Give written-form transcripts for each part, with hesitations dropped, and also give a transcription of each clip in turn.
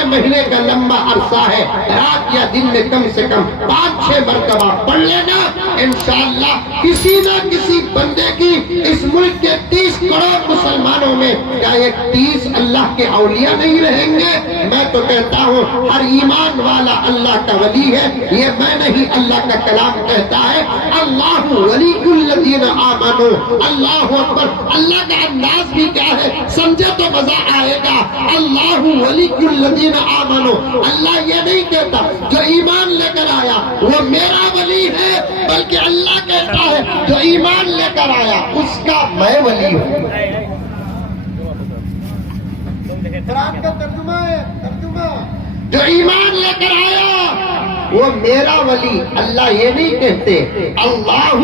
12 مہینے کا لمبا عرصہ ہے، رات یا دن میں کم سے کم 5-6 مرتبہ پڑھ لینا، انشاءاللہ کسی نہ کسی بندے کی اس ملک کے 30 کروڑ مسلمانوں میں کیا یہ 30 اللہ کے اولیاء نہیں رہیں گے؟ میں تو کہتا ہوں ہر ایمان والا اللہ کا ولی ہے، یہ میں نہیں اللہ کا کلام کہتا ہے۔ اللہ ولی الذین آمنوا، اللہ اکبر، اللہ کا انداز بھی کیا ہے سمجھے تو مزہ آئے گا۔ اللہ ولی الذین آمنوا، اللہ یہ نہیں کہتا جو ایمان لے کر آیا وہ میرا ولی ہے، بلکہ اللہ کہتا ہے جو ایمان لے کر آیا اس کا میں ولی ہوں۔ قرآن کا ترجمہ ہے، ترجمہ جو ایمان لے کر آیا وہ میرا ولی، اللہ یہ نہیں کہتے اللہ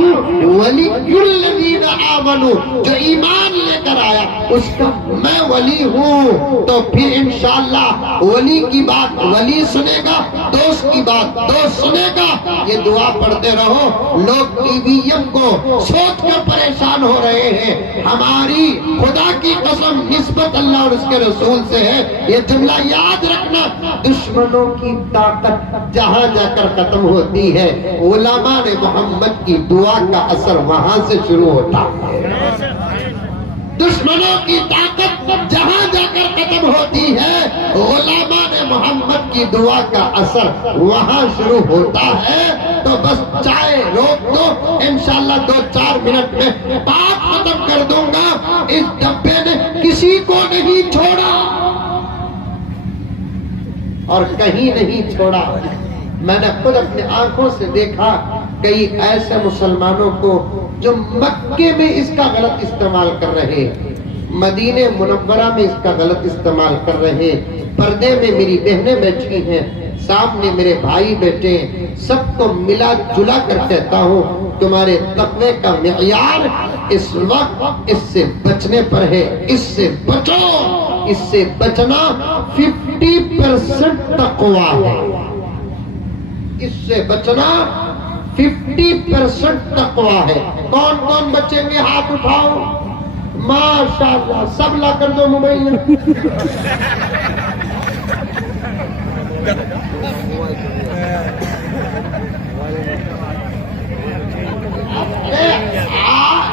ولی الذین آمنوا، جو ایمان لے کر آیا اس کا میں ولی ہوں۔ تو پھر انشاءاللہ ولی کی بات ولی سنے گا، دوست کی بات دوست سنے گا۔ یہ دعا پڑھتے رہو۔ لوگ ٹی وی ایم کو سوچ کر پریشان ہو رہے ہیں، ہماری خدا کی قسم نسبت اللہ اور اس کے رسول سے ہے۔ یہ جملہ یاد رکھنا، دشمنوں کی طاقت جہاں جا کر ختم ہوتی ہے، علماء محمد کی دعا کا اثر وہاں سے شروع ہوتا ہے۔ دشمنوں کی طاقت جہاں جا کر ختم ہوتی ہے، علماء محمد کی دعا کا اثر وہاں شروع ہوتا ہے۔ تو بس چائے روک دو، انشاءاللہ 2-4 منٹ میں بات ختم کر دوں گا۔ اس ڈبے نے کسی کو نہیں چھوڑا اور کہیں نہیں چھوڑا۔ میں نے خود اپنے آنکھوں سے دیکھا کئی ایسے مسلمانوں کو جو مکے میں اس کا غلط استعمال کر رہے، مدینہ منورہ میں اس کا غلط استعمال کر رہے، پردے میں میری بہنیں بیٹھی ہیں، سامنے میرے بھائی بیٹھے ہیں، سب کو ملا جلا کر کہتا ہوں تمہارے تقوی کا معیار اس وقت اس سے بچنے پر ہے۔ اس سے بچو، اس سے بچنا 50% تقوی ہے۔ اس سے بچنا 50% تقوی ہے۔ کون کون بچیں گے ہاتھ اٹھاؤ؟ ماشاءاللہ سب لا کر دو موبائل میں۔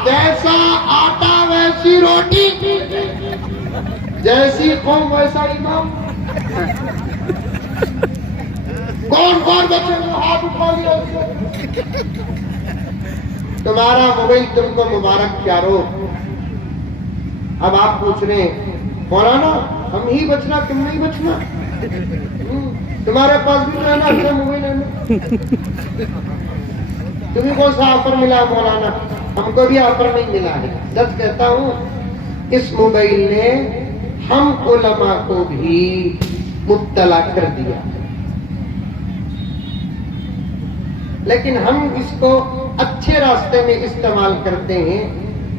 جیسا آٹا ویسی روٹی، جیسی قوم ویسا امام۔ کون کون بچے کو ہاتھ اٹھا لیا؟ تمہارا موبائل تم کو مبارک پیارو۔ اب آپ پوچھ رہے ہیں مولانا ہم ہی بچنا تم نہیں بچنا؟ تمہارے پاس بھی رہنا اچھا موبائل ہے، تمہیں کون سا آفر ملا مولانا؟ ہم کو بھی آفر نہیں ملا ہے۔ سچ کہتا ہوں اس موبائل نے ہم علماء کو بھی مبتلا کر دیا، لیکن ہم اس کو اچھے راستے میں استعمال کرتے ہیں۔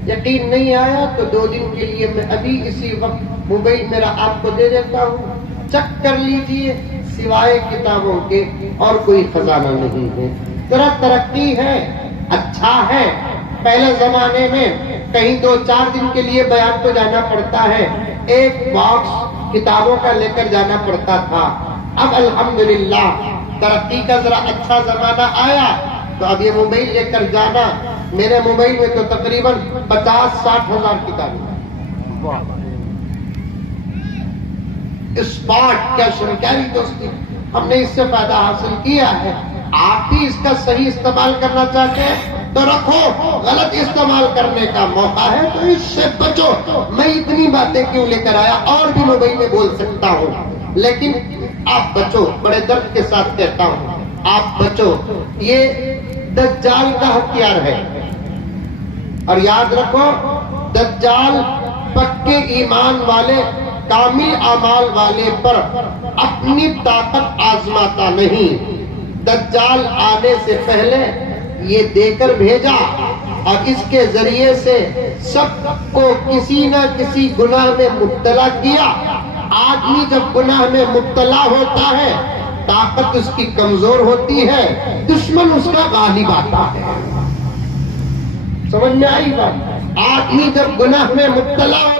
یقین نہیں آیا تو 2 دن کے لیے میں ابھی اسی وقت موبائل میرا آپ کو دے دیتا ہوں، چیک کر لیجئے، سوائے کتابوں کے اور کوئی خزانہ نہیں ہے۔ ذرا ترقی ہے، اچھا ہے۔ پہلے زمانے میں کہیں 2-4 دن کے لیے بیان کو جانا پڑتا ہے، ایک باکس کتابوں کا لے کر جانا پڑتا تھا۔ اب الحمدللہ ترقی کا ذرا اچھا زمانہ آیا تو اب یہ موبائل لے کر جانا، میرے موبائل میں تو تقریباً 50-60 ہزار کتابیں، اسمارٹ کیش اینڈ کیری دوستی، ہم نے اس سے فائدہ حاصل کیا ہے۔ آپ بھی اس کا صحیح استعمال کرنا چاہتے ہیں تو رکھو، غلط استعمال کرنے کا موقع ہے تو اس سے بچو۔ میں اتنی باتیں کیوں لے کر آیا، اور بھی موبائل میں بول سکتا ہوں، لیکن آپ بچو، بڑے درد کے ساتھ کہتا ہوں آپ بچو۔ یہ دجال کا ہتھیار ہے، اور یاد رکھو دجال پکے ایمان والے کامل اعمال والے پر اپنی طاقت آزماتا نہیں۔ دجال آنے سے پہلے یہ دے کر بھیجا اور اس کے ذریعے سے سب کو کسی نہ کسی گناہ میں مبتلا کیا۔ آدمی جب گناہ میں مبتلا ہوتا ہے طاقت اس کی کمزور ہوتی ہے، دشمن اس کا غالب آتا ہے۔ سمجھ میں آئی بات؟ آدمی جب گناہ میں مبتلا